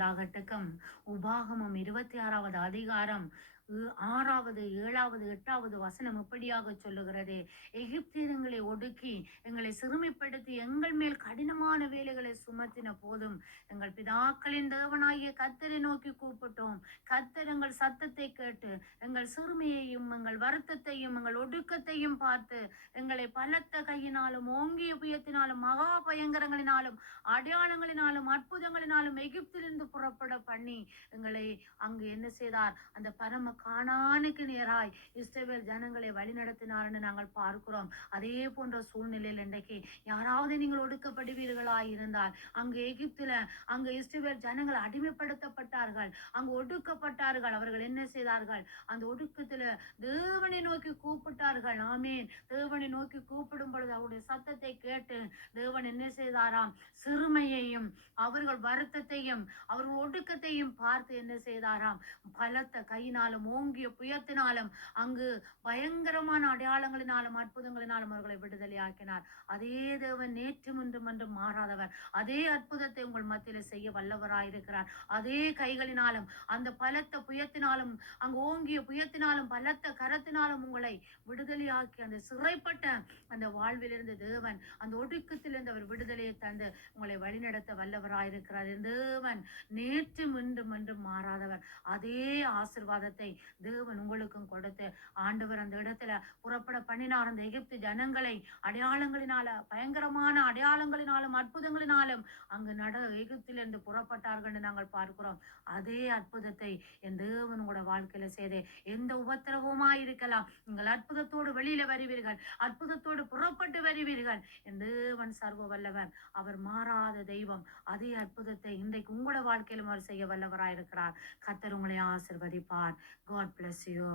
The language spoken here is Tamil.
உண்டாகட்டுக்கும். உபாகமம் 26வது அதிகாரம் 6வது 7வது 8வது வசனம் இப்படியாக சொல்லுகிறது. எகிப்தியர் எங்களை ஒடுக்கி எங்களை சிறுமைப்படுத்தி எங்கள் மேல் கடினமான வேலைகளை சுமத்தின போதும் எங்கள் பிதாக்களின் தேவனாகிய கர்த்தரை நோக்கி கூப்பிட்டோம். கர்த்தர் எங்கள் சத்தத்தை கேட்டு எங்கள் சிறுமையையும் எங்கள் வருத்தத்தையும் எங்கள் ஒடுக்கத்தையும் பார்த்து எங்களை பலத்த கையினாலும் ஓங்கிய புயத்தினாலும் மகா பயங்கரங்களினாலும் அடையாளங்களினாலும் அற்புதங்களினாலும் எகிப்திலிருந்து புறப்பட பண்ணி எங்களை அங்கு என்ன செய்தார்? அந்த பரம கானானுக்கு நேராய் இஸ்ரவேல் ஜனங்களை வழிநடத்தினார்னு நாங்கள் பார்க்கிறோம். அதே போன்ற சூழ்நிலையில் இன்றைக்கு யாராவது நீங்கள் ஒடுக்கப்படுவீர்களாய் இருந்தால், அங்கு எகிப்துல அங்கு இஸ்ரவேல் ஜனங்கள் அடிமைப்படுத்தப்பட்டார்கள், அங்கு ஒடுக்கப்பட்டார்கள். அவர்கள் என்ன செய்தார்கள்? அந்த ஒடுக்கத்துல தேவனை நோக்கி கூப்பிட்டார்கள். ஆமேன். தேவனை நோக்கி கூப்பிடும் பொழுது அவருடைய சத்தத்தை கேட்டு தேவன் என்ன செய்தாராம்? சிறுமையையும் அவர்கள் வருத்தத்தையும் அவர்கள் ஒடுக்கத்தையும் பார்த்து என்ன செய்தாராம்? பலத்த கையினாலும் ஓங்கிய புயத்தினாலும் அங்கு பயங்கரமான அடையாளங்களினாலும் அற்புதங்களினாலும் அவர்களை விடுதலை ஆக்கினார். அதே தேவன் நேற்றும் இன்றும் என்றும் மாறாதவர். அதே அற்புதத்தை உங்கள் மத்தியில செய்ய வல்லவராயிருக்கிறார். அதே கைகளினாலும் அந்த பலத்த புயத்தினாலும் அங்கு ஓங்கிய புயத்தினாலும் பலத்த கரத்தினாலும் உங்களை விடுதலையாக்கி அந்த சிறைப்பட்ட அந்த வாழ்விலிருந்து தேவன் அந்த ஒடுக்கத்திலிருந்து அவர் விடுதலையை தந்து உங்களை வழிநடத்த வல்லவராயிருக்கிறார். தேவன் நேற்றும் இன்றும் என்றும் மாறாதவர். அதே ஆசீர்வாதத்தை தேவன் உங்களுக்கும் கொடுத்து ஆண்டவர் அந்த இடத்துல புறப்பட பண்ணினார். அந்த எகிப்து ஜனங்களை அடையாளங்களினால பயங்கரமான அடையாளங்களினாலும் அற்புதங்களினாலும் அங்கு எகிப்திலிருந்து புறப்பட்டார்கள் என்று நாங்கள் பார்க்கிறோம். அதே அற்புதத்தை என் தேவன் உங்களோட வாழ்க்கையில செய்தே எந்த உபத்திரவமா இருக்கலாம், நீங்கள் அற்புதத்தோடு வெளியில வருவீர்கள், அற்புதத்தோடு புறப்பட்டு வருவீர்கள். என் தேவன் சர்வ வல்லவர், அவர் மாறாத தெய்வம். அதே அற்புதத்தை இன்றைக்கு உங்களோட வாழ்க்கையிலும் அவர் செய்ய வல்லவராயிருக்கிறார். கர்த்தர் உங்களை ஆசீர்வதிப்பார். God bless you.